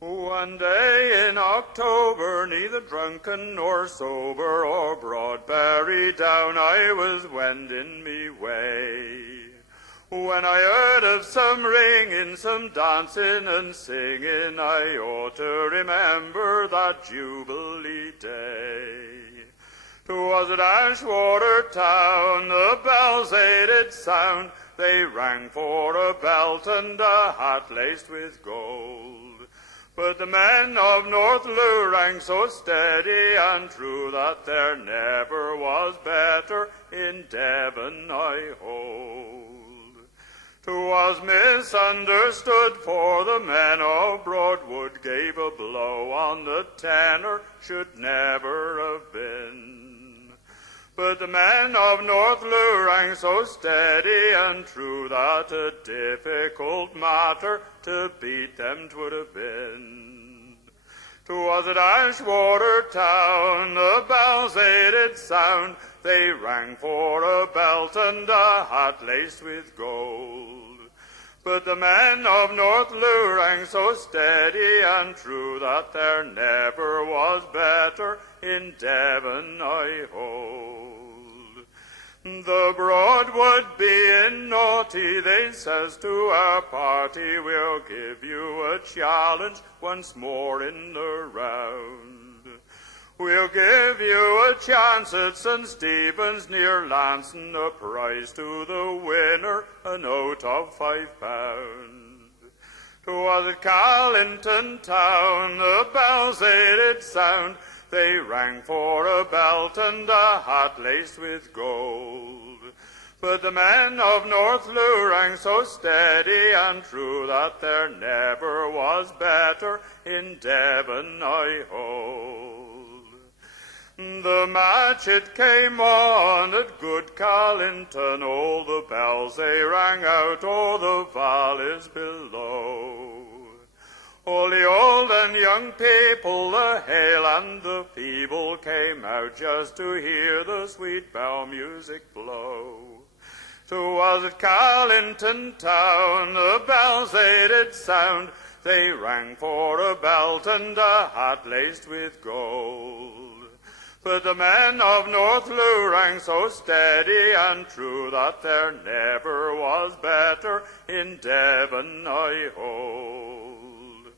One day in October, neither drunken nor sober, or Broadberry down I was wending me way, when I heard of some ringing, some dancing and singing. I ought to remember that Jubilee day. 'Twas at Ashwater town, the bells they did sound. They rang for a belt and a hat laced with gold. But the men of North Lou rang so steady and true that there never was better in Devon, I hold. 'Twas misunderstood, for the men of Broadwood gave a blow on the tenor should never have been. But the men of North Lou rang so steady and true that a difficult matter to beat them 'twould have been. 'Twas at Ashwater town, the bells they did sound. They rang for a belt and a hat laced with gold. But the men of North Lou rang so steady and true that there never was better in Devon, I hold. The Broadwood being naughty, they says to our party, we'll give you a challenge once more in the round. We'll give you a chance at St. Stephen's near Lanson, a prize to the winner, a note of £5. 'Twas at Carlington town, the bells they did sound. They rang for a belt and a hat laced with gold. But the men of North Lou rang so steady and true that there never was better in Devon, I hold. The match it came on at good Carlington, all the bells they rang out o'er the valleys below. All the old and young people, the hale and the feeble, came out just to hear the sweet bell music blow. 'Twas at Carlington town, the bells they did sound. They rang for a belt and a hat laced with gold. But the men of North Lou rang so steady and true that there never was better in Devon, I hold.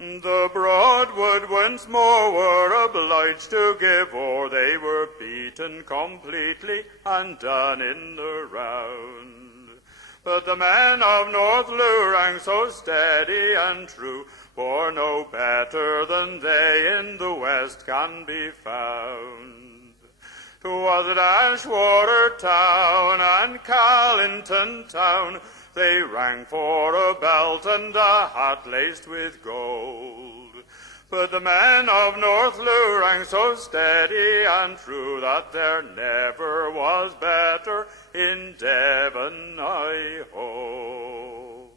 The Broadwood once more were obliged to give o'er. They were beaten completely and done in the round. But the men of North Lou rang so steady and true, for no better than they in the West can be found. 'Twas at Ashwater town and Carlington town. They rang for a belt and a hat laced with gold. But the men of North Lou rang so steady and true that there never was better in Devon, I hold.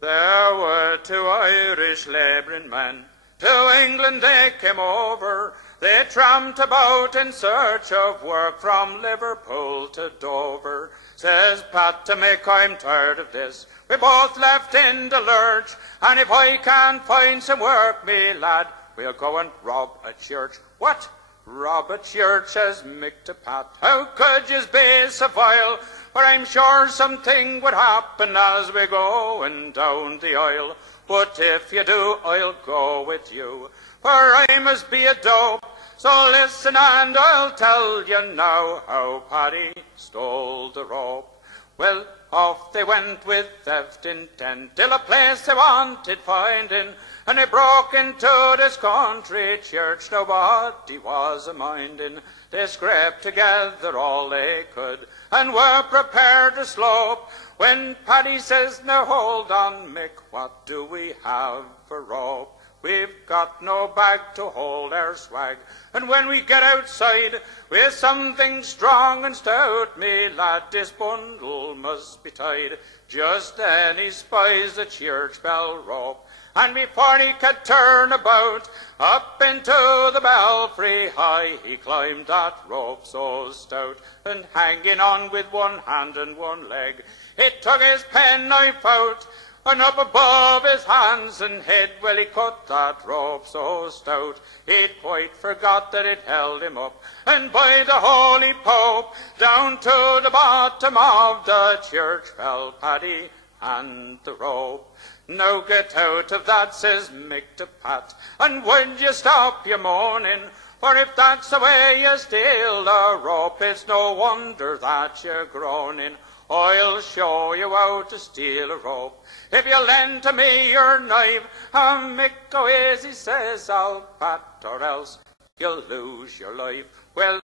There were two Irish labouring men. To England they came over. They tramped about in search of work from Liverpool to Dover. Says Pat to Mick, I'm tired of this. We both left in the lurch, and if I can't find some work, me lad, we'll go and rob a church. What? Rob a church, says Mick to Pat. How could yous be so vile? For I'm sure something would happen as we going down the aisle. But if you do, I'll go with you, for I must be a dope. So listen and I'll tell you now how Paddy stole the rope. Well, off they went with theft intent, till a place they wanted finding, and they broke into this country church nobody was a-minding. They scraped together all they could, and were prepared to slope, when Paddy says, now hold on, Mick, what do we have for rope? We've got no bag to hold our swag, and when we get outside, with something strong and stout, me lad, this bundle must be tied. Just then he spies the church bell rope, and before he could turn about, up into the belfry high, he climbed that rope so stout, and hanging on with one hand and one leg, he took his penknife out, And up above his hands and head, well, he cut that rope so stout, he'd quite forgot that it held him up. And by the holy Pope, down to the bottom of the church fell Paddy and the rope. Now get out of that, says Mick to Pat, and would you stop your moaning? For if that's the way you steal the rope, it's no wonder that you're groaning. I'll show you how to steal a rope. If you lend to me your knife, and Mick go easy, says I'll Pat, or else you'll lose your life. Well,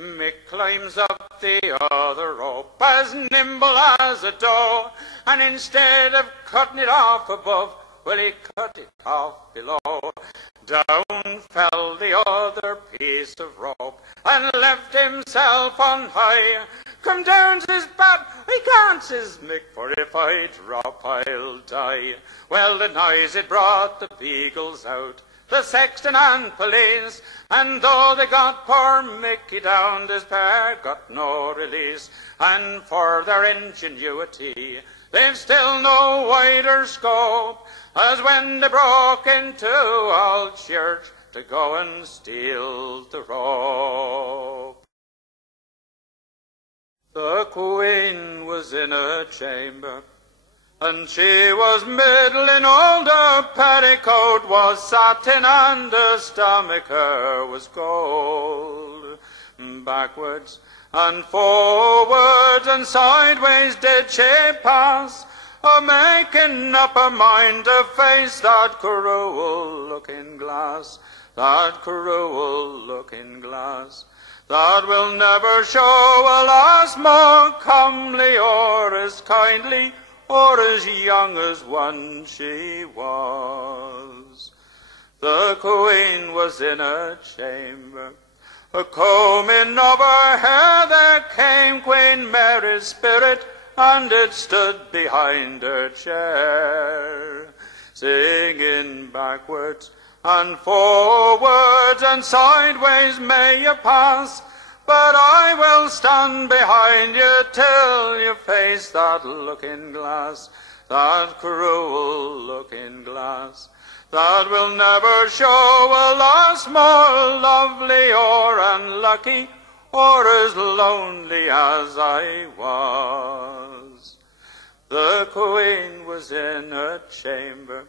Mick climbs up the other rope, as nimble as a doe, and instead of cutting it off above, well, he cut it off below. Down fell the other piece of rope, and left himself on high. Come down, says Pat. I can't, says Mick, for if I drop, I'll die. Well, the noise it brought the beagles out, the sexton and police, and though they got poor Mickey down, this pair got no release. And for their ingenuity, they've still no wider scope, as when they broke into Old Church to go and steal the rope. The Queen was in her chamber, and she was middling old. Her petticoat was satin, and her stomach her was gold. Backwards and forwards and sideways did she pass, a-making up her mind to face that cruel looking glass, that cruel looking glass, that will never show a lass more comely or as kindly or as young as one she was. The Queen was in her chamber, a combing of her hair. There came Queen Mary's spirit, and it stood behind her chair, singing backwards and forwards and sideways may you pass, but I will stand behind you till you face that looking glass, that cruel looking glass, that will never show a lass more lovely or unlucky or as lonely as I was. The Queen was in her chamber,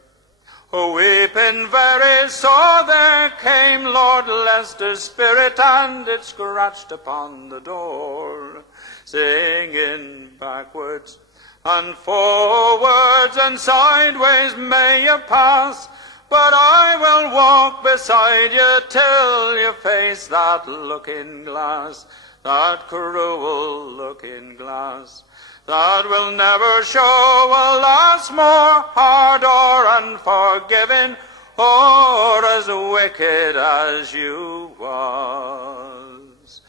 weeping very sore. There came Lord Leicester's spirit, and it scratched upon the door, singing backwards and forwards and sideways may you pass, but I will walk beside you till you face that looking glass, that cruel looking glass, that will never show a lass more hard or unforgiving or as wicked as you was.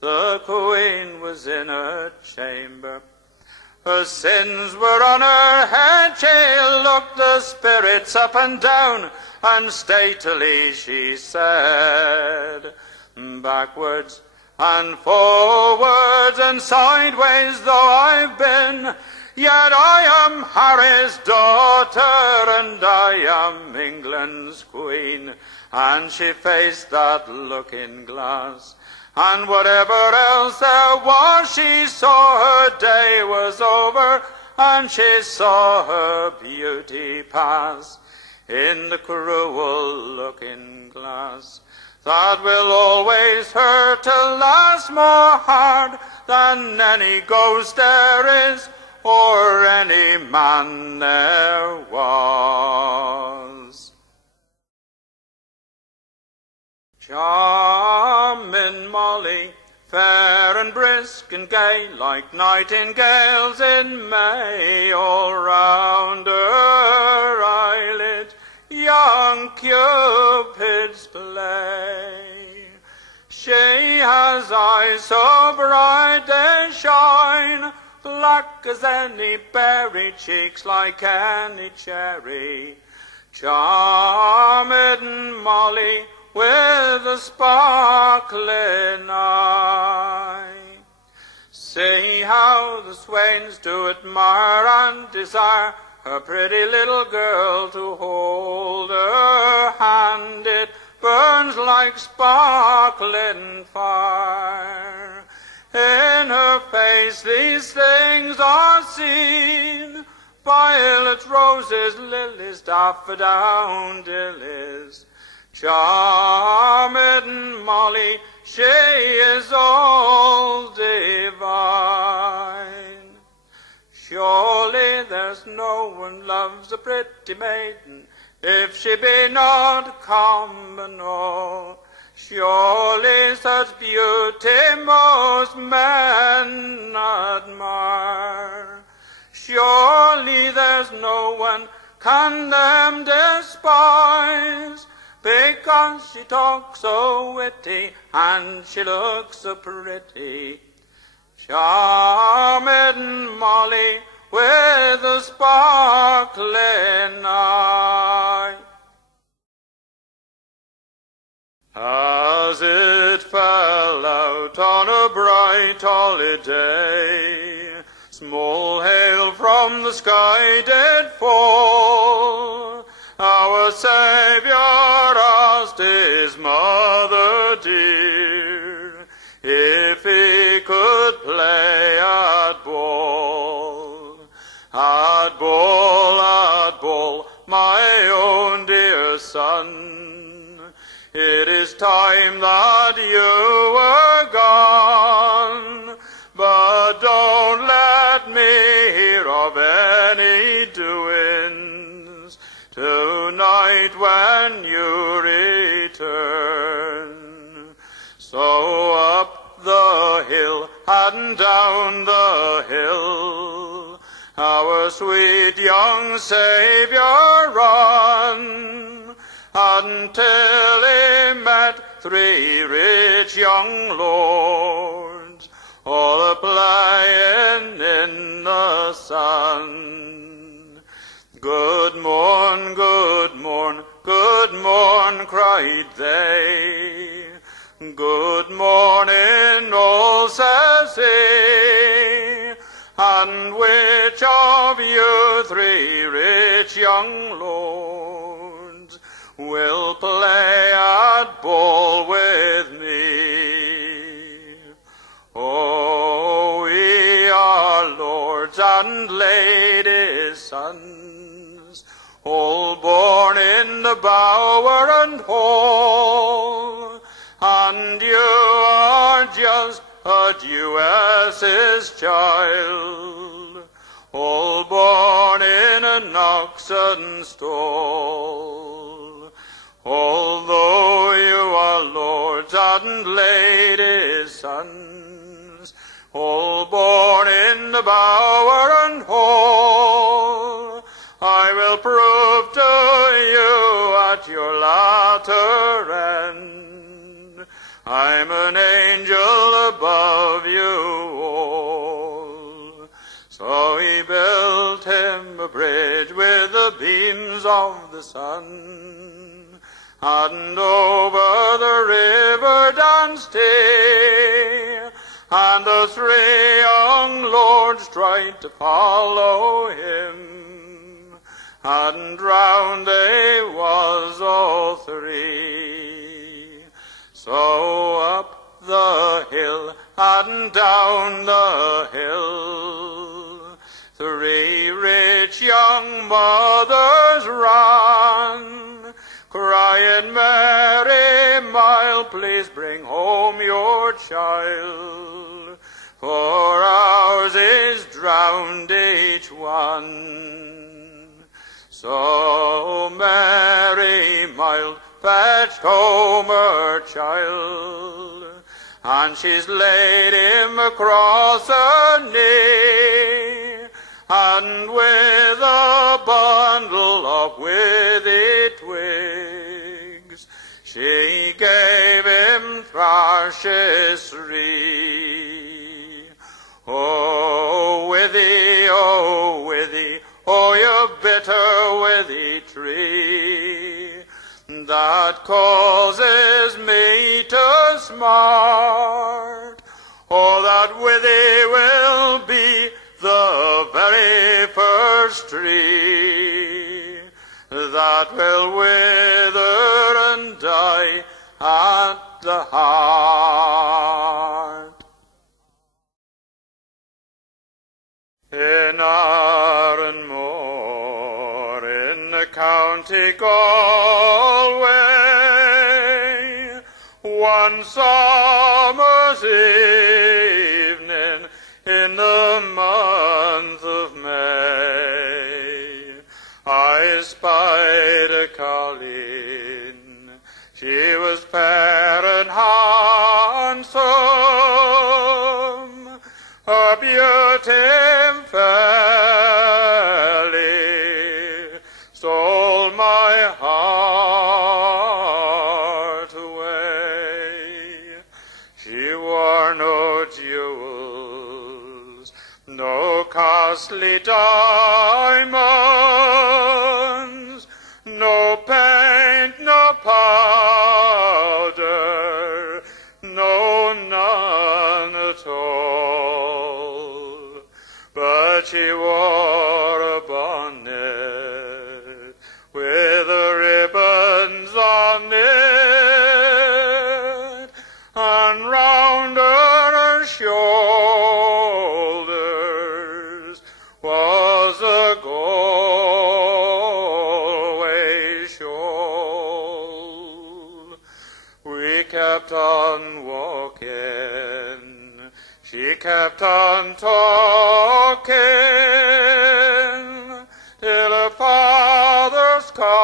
The Queen was in her chamber, her sins were on her head. She looked the spirits up and down, and stately she said, backwards and forwards and sideways though I've been, yet I am Harry's daughter, and I am England's Queen. And she faced that looking glass, and whatever else there was, she saw her day was over, and she saw her beauty pass in the cruel looking glass, that will always hurt a lass more hard than any ghost there is or any man there was. Charming Molly, fair and brisk and gay, like nightingales in May, all round her eyelid young Cupids play. She has eyes so bright they shine, black as any berry, cheeks like any cherry. Charming Molly with a sparkling eye. See how the swains do admire and desire a pretty little girl to hold her hand. It burns like sparkling fire. In her face these things are seen: violets, roses, lilies, daffodils. Charming Molly, she is all divine. Surely there's no one loves a pretty maiden, if she be not common. Oh, surely such beauty most men admire. Surely there's no one can them despise, because she talks so witty and she looks so pretty. Charming Molly with a sparkling eye. As it fell out on a bright holiday, small hail from the sky did fall. Our Saviour asked his mother dear if he could play at ball. At ball, at ball, my own dear son, it is time that you were gone, but don't let me hear of any doings tonight when you return. So up the hill and down the hill our sweet young Saviour run, until he met 3 rich young lords, all a-playing in the sun. Good morn, good morn, good morn, cried they. Good morning, all, says he. And which of you 3 rich young lords will play at ball with me? Oh, we are lords and ladies' sons, all born in the bower and hall, and you are just a Jewess's child, all born in an oxen stall. Although you are lords and ladies' sons, all born in the bower and hall, I will prove to you at your latter end, I'm an angel above you all. So he built him a bridge with the beams of the sun, and over the river danced he, and the 3 young lords tried to follow him, and drowned they was all 3. So up the hill and down the hill 3 rich young mothers ran, crying, Mary, Mile, please bring home your child, for ours is drowned each one. So Mary, Mild, fetched home her child, and she's laid him across her knee, and with a bundle of withy twigs she gave him thrashes 3. Oh, withy, oh, withy, oh, you bitter withy tree, that causes me to smart. Oh, that withy will be the very first first tree that will wither and die at the heart. In Arranmore, in the county Galway, one summer's evening in the month of May, I spied a Colleen. She was fair and handsome, her beauty fairly stole my heart away. She wore no jewels, no costly diamonds, no paint, no powder, no none at all. But she wore a bonnet with the ribbons on it, and round her shoulders was a Galway shawl. We kept on walking, she kept on talking, till her father's cottage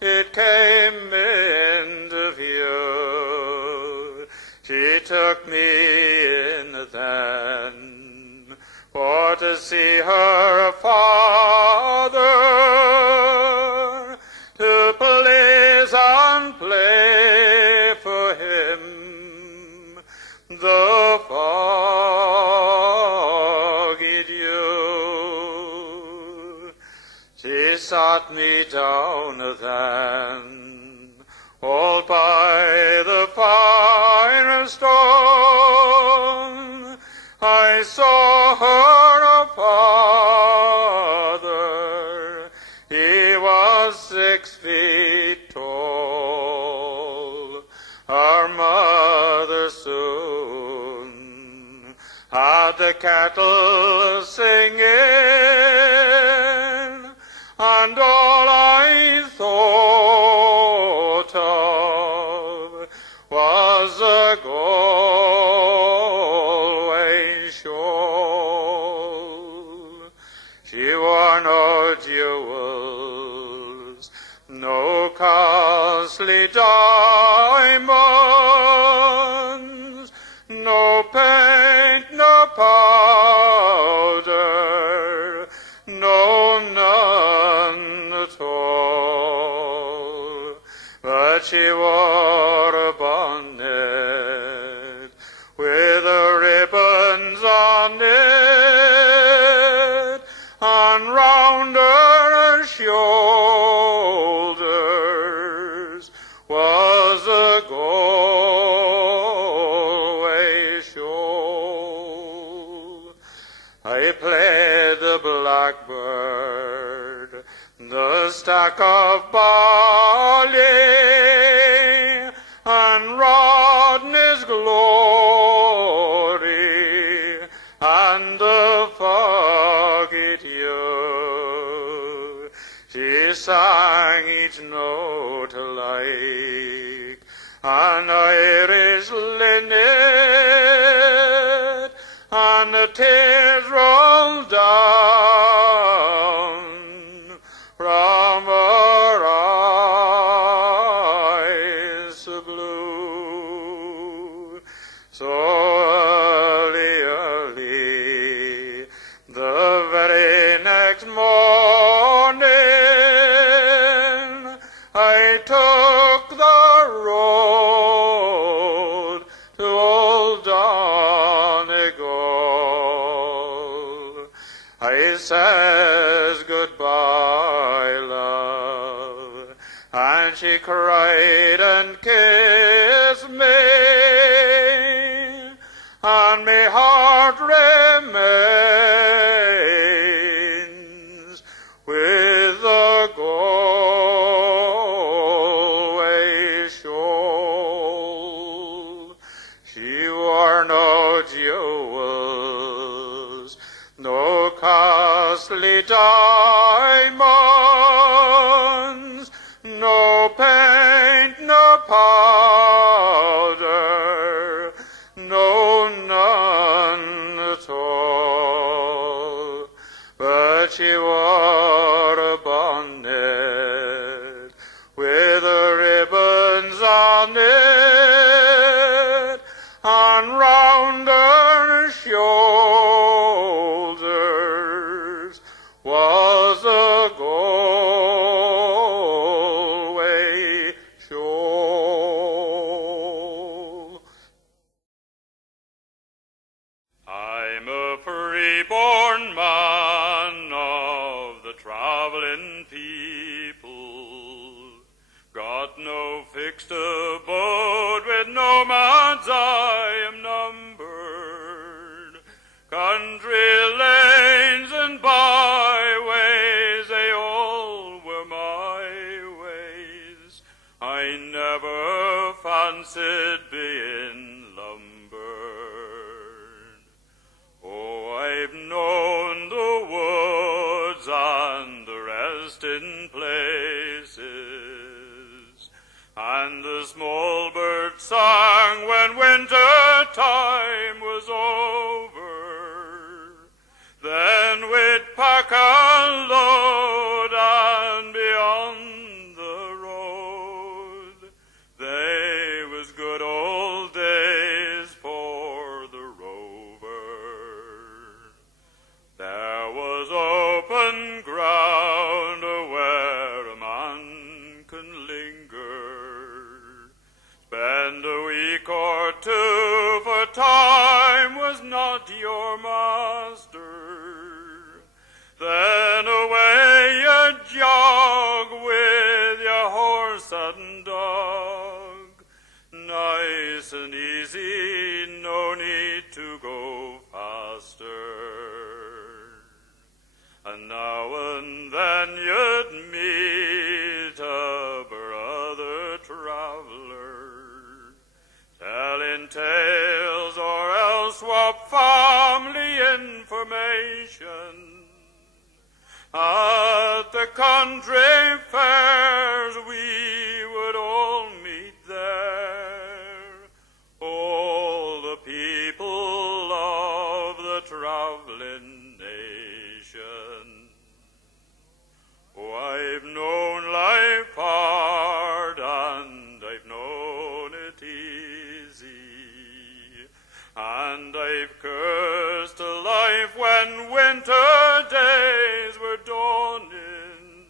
it came into view. She took me in then for to see her father, to please and play for him the foggy dew. She sat me down then, all by the firestone. I saw her father, he was 6 feet tall. Her mother soon had the cattle singing, and all I thought of was a Galway shawl. She wore no jewels, no costly diamonds, no paint, no powder, no none at all. But she wore a bonnet with the ribbons on it, and round her shoulders was a Galway shawl. I played the blackbird, the stack of barley, and Rodney's glory, and the foggy dew. She sang each note like an Irish linnet, and the tears rolled down from her eyes of blue. So early, early, the very next morning, I took the road to old Donegal. I says goodbye, love, and she cried and kissed me, and my heart remained costly diamonds, no paint, no powder, no, none at all. But she wore a bonnet with ribbons on it, and round her shoulders was a Galway shawl. I'm a free-born man of the travelling people, got no fixed abode, with no man's I am numbered. Country lanes and byways, they all were my ways. I never fancied being lumbered. Oh, I've known the woods and the resting places, and the small bird sang when winter time was over. Then we'd pack a load and be on the road. They was good old days for the rover. There was open ground where a man can linger, spend a week or two, for time was not your master. Then away you jog with your horse and dog, nice and easy, no need to go faster. And now and then you'd meet a brother traveler, telling tales or else swap family information. At the country fairs we would all meet there, all the people of the traveling nation. Oh, I've known life hard and I've known it easy, and I've cursed a life when winter days were dawning,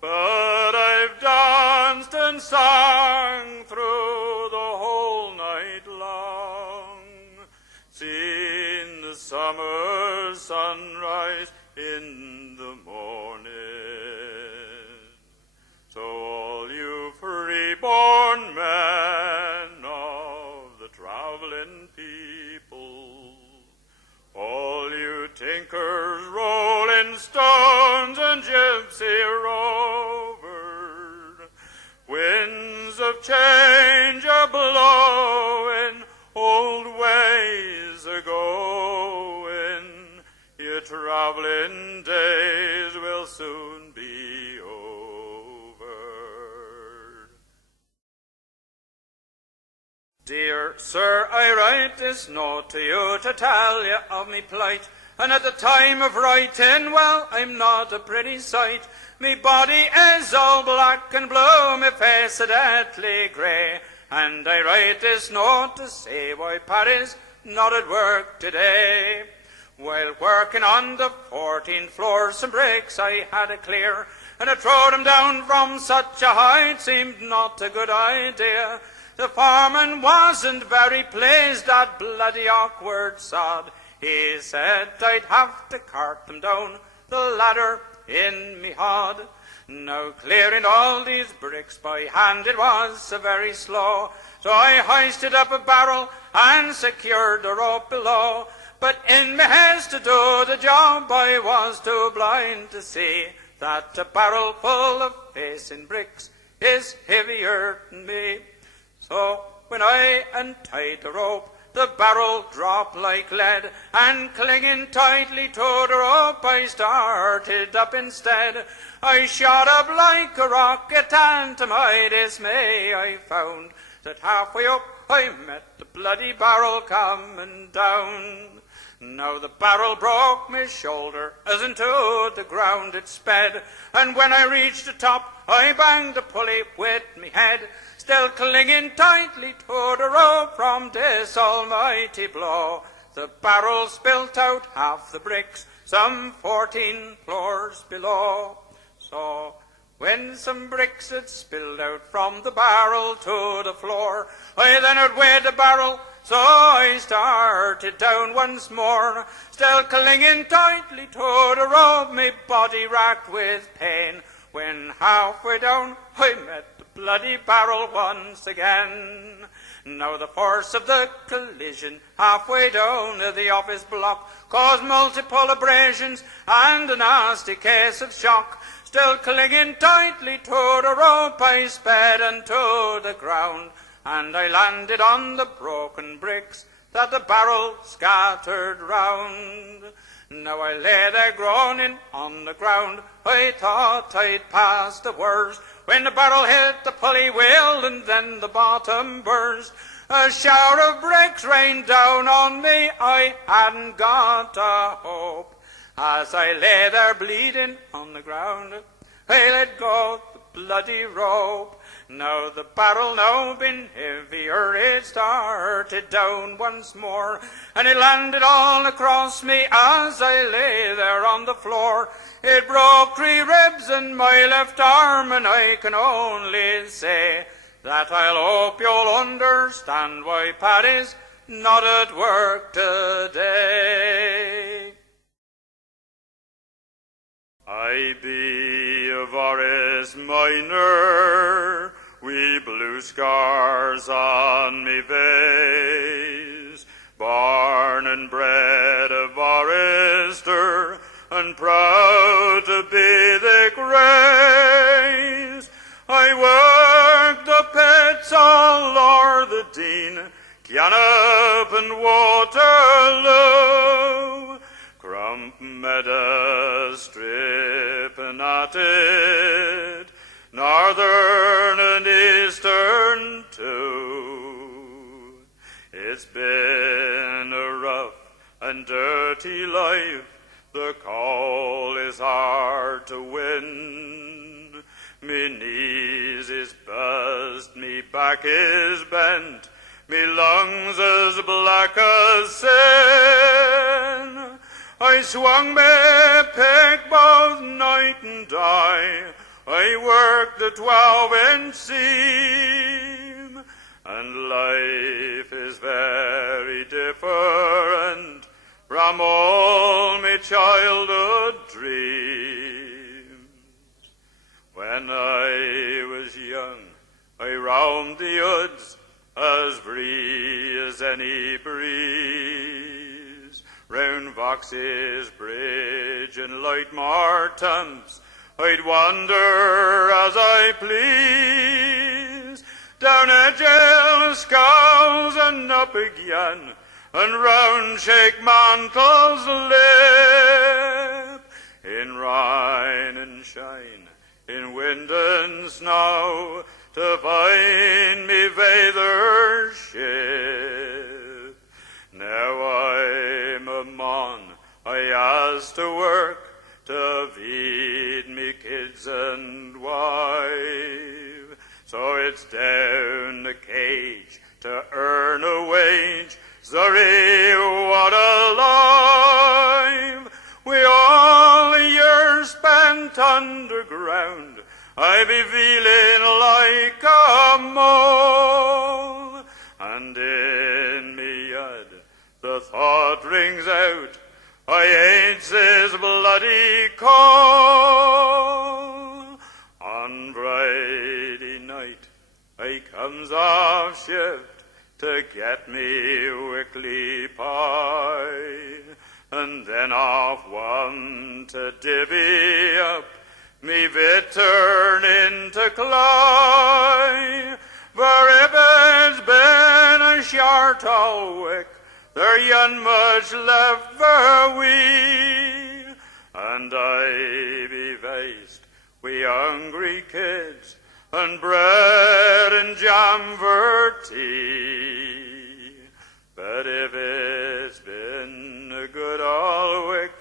but I've danced and sang through the whole night long, seen the summer sunrise in the morning. So all you free-born men of the traveling people, all you tinkers rolling stones and gypsy rovers, winds of change are blowing, old ways are going, your traveling days will soon be over. Dear sir, I write this note to you to tell you of me plight, and at the time of writing, well, I'm not a pretty sight. Me body is all black and blue, me face a deadly grey, and I write this note to say why Paddy's not at work today. While working on the 14th floor, some bricks I had to clear, and I throw them down from such a height seemed not a good idea. The foreman wasn't very pleased, that bloody awkward sod. He said I'd have to cart them down the ladder in me hod. Now clearing all these bricks by hand, it was so very slow, so I hoisted up a barrel and secured the rope below. But in me haste to do the job, I was too blind to see that a barrel full of facing bricks is heavier than me. So when I untied the rope, the barrel dropped like lead, and clinging tightly to the rope I started up instead. I shot up like a rocket, and to my dismay I found that halfway up I met the bloody barrel coming down. Now the barrel broke my shoulder, as into the ground it sped, and when I reached the top I banged the pulley with me head, still clinging tightly to the rope from this almighty blow. The barrel spilt out half the bricks, some 14 floors below. So when some bricks had spilled out from the barrel to the floor, I then outweighed the barrel, so I started down once more, still clinging tightly to the rope, my body racked with pain. When halfway down I met the bloody barrel once again. Now the force of the collision halfway down the office block caused multiple abrasions and a nasty case of shock. Still clinging tightly to the rope I sped unto the ground, and I landed on the broken bricks that the barrel scattered round. Now I lay there groaning on the ground, I thought I'd passed the worst, when the barrel hit the pulley wheel and then the bottom burst. A shower of bricks rained down on me, I hadn't got a hope. As I lay there bleeding on the ground, I let go the bloody rope. Now the barrel now been heavier, it started down once more, and it landed all across me as I lay there on the floor. It broke 3 ribs in my left arm, and I can only say that I'll hope you'll understand why Paddy's not at work today. I be a Voris minor, wi' blue scars on me face, born and bred a Vorister, and proud to be the grace. I worked the pits all o'er the Dean, Canop and Waterloo, Crump Meadow stripping at it, northern and eastern too. It's been a rough and dirty life, the coal is hard to win. Me knees is buzzed, me back is bent, me lungs as black as sin. I swung me pick both night and day, I worked the 12-inch seam, and life is very different from all my childhood dreams. When I was young, I roamed the woods as free as any breeze, round Vox's Bridge and Lightmore Thames, I'd wander as I please, down Edgell Sculls and up again, and round Shake Mantle's lip, in rain and shine, in wind and snow, to find me vather ship. Now I'm a mon, I has to work, to feed me kids and wife. So it's down the cage to earn a wage. Sorry, what a life! We all the years spent underground, I be feeling like a mole. And in me head the thought rings out, I hates his bloody call. On Friday night I comes off shift to get me weekly pie, and then off one to divvy up me bit turn into Cly. For if it's been a short old week, there ain't much left for we. And I be faced we hungry kids, and bread and jam for tea. But if it's been a good old week,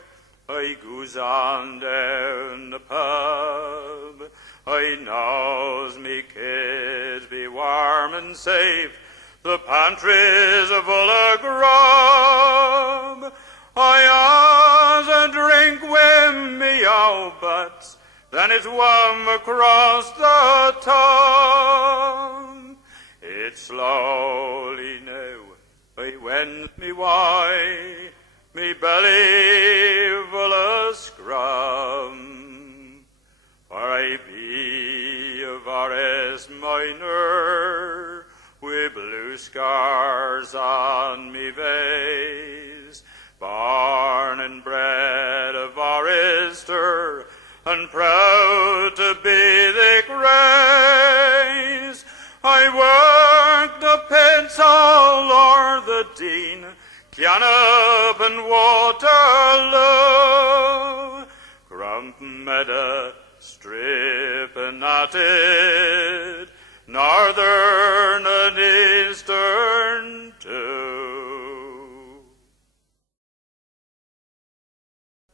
I goes on down the pub. I knows me kids be warm and safe, the pantries are full of grub. I has a drink with me old butts, then it's warm across the tongue. It's slowly now, I went me why, me belly full of scrum. For I be a forest miner, with blue scars on me face, born and bred a forester, and proud to be the grace. I worked the pits all o'er the Dean, Canop and Waterloo, Grump Meadow, Strip and Knotted, Northern and Eastern too.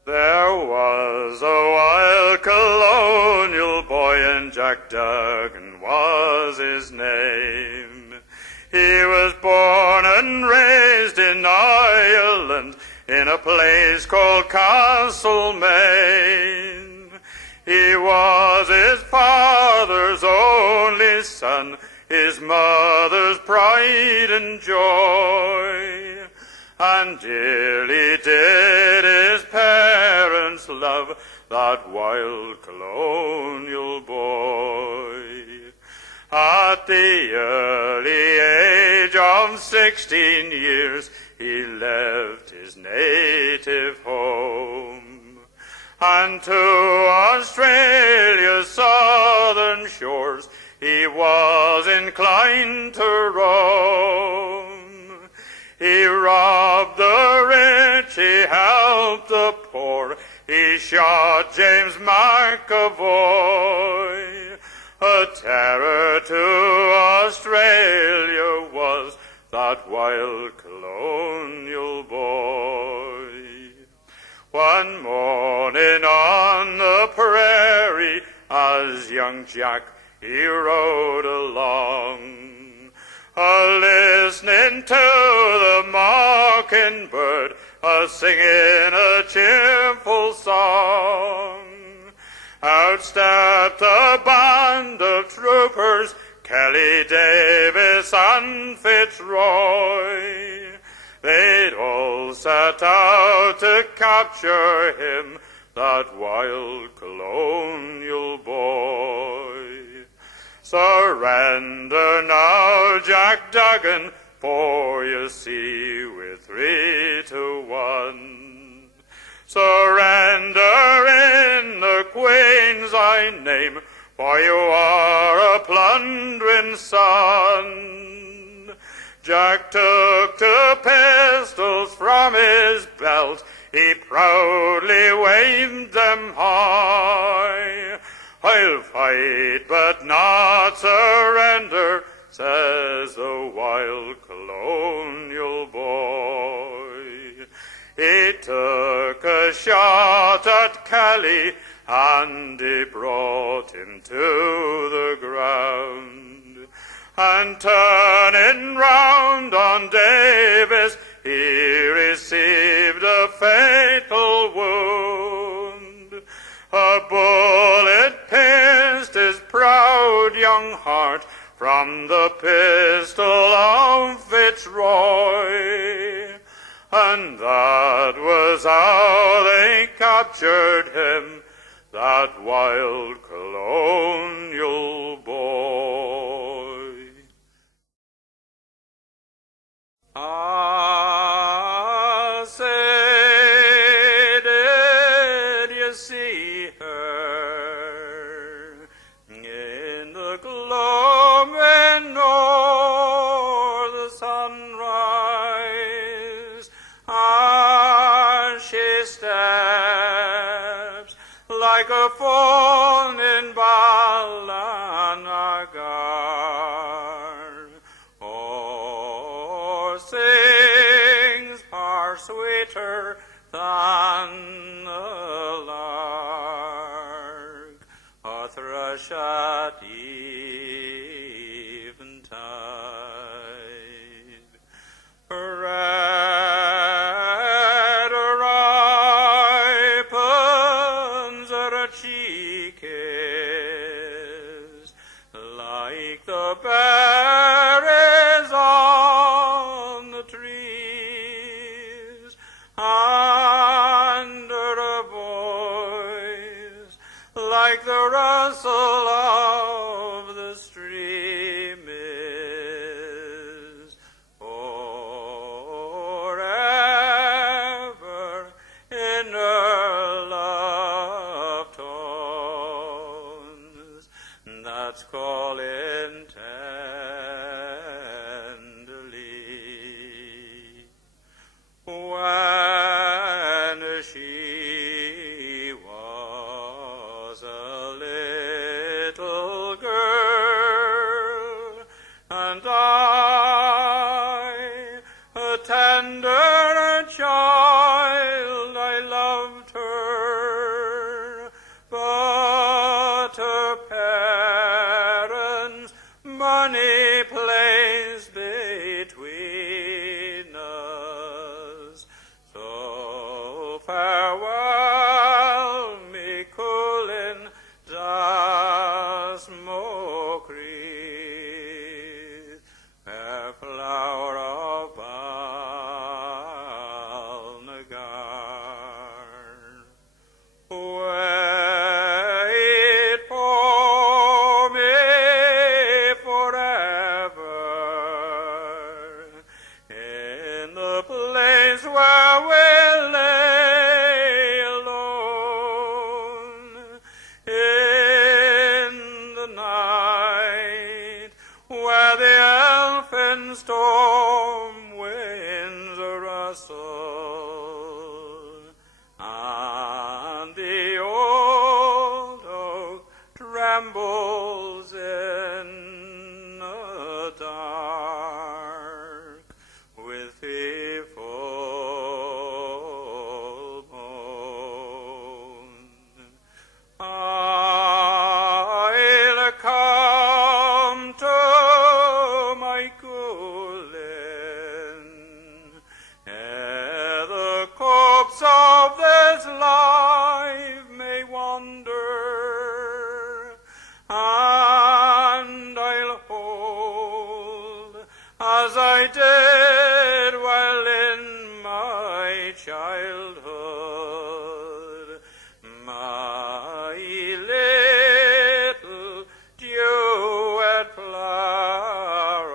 There was a wild colonial boy, and Jack Duggan was his name. He was born and raised in Ireland, in a place called Castlemaine. He was his father's only son, his mother's pride and joy. And dearly did his parents love that wild colonial boy. At the early age of 16 years, he left his native home, and to Australia's southern shores he was inclined to roam. He robbed the rich, he helped the poor, he shot James McAvoy. A terror to Australia was that wild colonial boy. One morning on the prairie, as young Jack he rode along, a-listening to the mockingbird, a-singing a cheerful song. Out stepped a band of troopers, Kelly, Davis, and Fitzroy. They'd all set out to capture him, that wild colonial boy. Surrender now, Jack Duggan, for you see we're 3-1. Surrender in the Queen's I name, for you are a plundering son. Jack took 2 pistols from his belt, he proudly waved them high. I'll fight but not surrender, says the wild colonial boy. He took a shot at Kelly, and he brought him to the ground. And turning round on Davis, he received a fatal wound. A bullet pierced his proud young heart from the pistol of Fitzroy. And that was how they captured him, that wild colonial boy. Ah, say, did you see her in the gloaming like a fawn in Ballanagar, or sings far sweeter than the lark, a thrush at eventide. Red ripens her cheek is, like the berries on the trees, and her voice, like the rustle of the stream is, forever in her love tones, that's calling tenderly. When she was a little girl, and I, a tender child, I loved her, but her parents' money placed between us. So farewell, me cooling das mockery, fair flower of Balnagar. Wait for me forever in the place where we lay alone in the night, where the elfin storm winds rustle, and the old oak trembles in the dark with fearful moan. I'll come to my cooling, ere the corpse of this life may wander, and I'll hold as I did while in my childhood, my little duet flower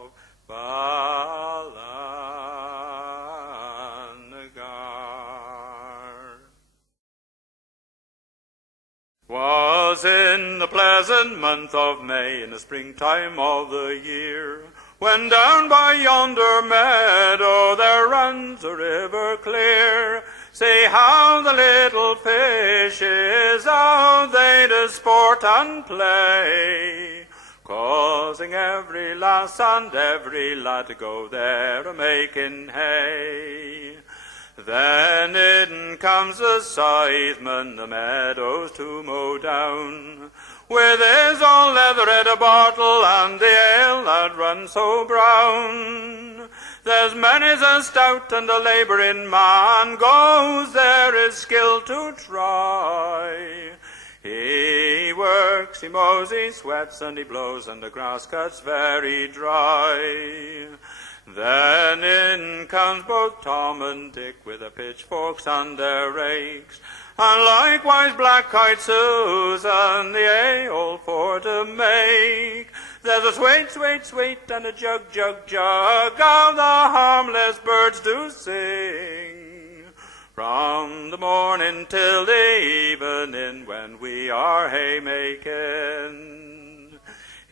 of Ballanagar. Was in the pleasant month of May, in the springtime of the year, when down by yonder meadow there runs a river clear. Say how the little fishes out they do sport and play, causing every lass and every lad to go there a-making hay. Then in comes the scytheman the meadows to mow down, with his old leather-head bottle and the ale that runs so brown. There's many's a stout and a labouring man goes there his skill to try. He works, he mows, he sweats, and he blows, and the grass cuts very dry. Then in comes both Tom and Dick with their pitchforks and their rakes, and likewise black-eyed Susan the ale for to make. There's a swait, swait, swait, and a jug, jug, jug, how the harmless birds do sing, from the morning till the evening when we are haymaking.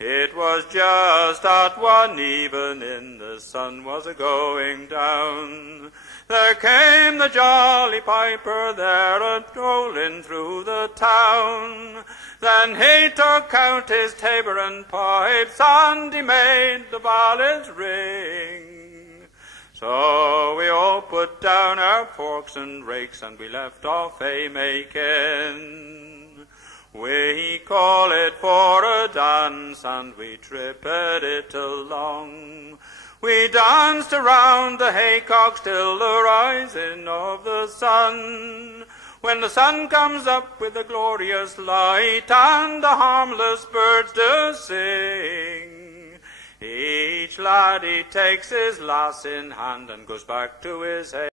It was just at one evening the sun was a-going down. There came the jolly piper there a-trolling through the town. Then he took out his tabor and pipes, and he made the ballads ring. So we all put down our forks and rakes, and we left off a-making. We call it for a dance, and we tripped it along. We danced around the haycocks till the rising of the sun. When the sun comes up with a glorious light, and the harmless birds do sing, each laddie takes his lass in hand and goes back to his hay.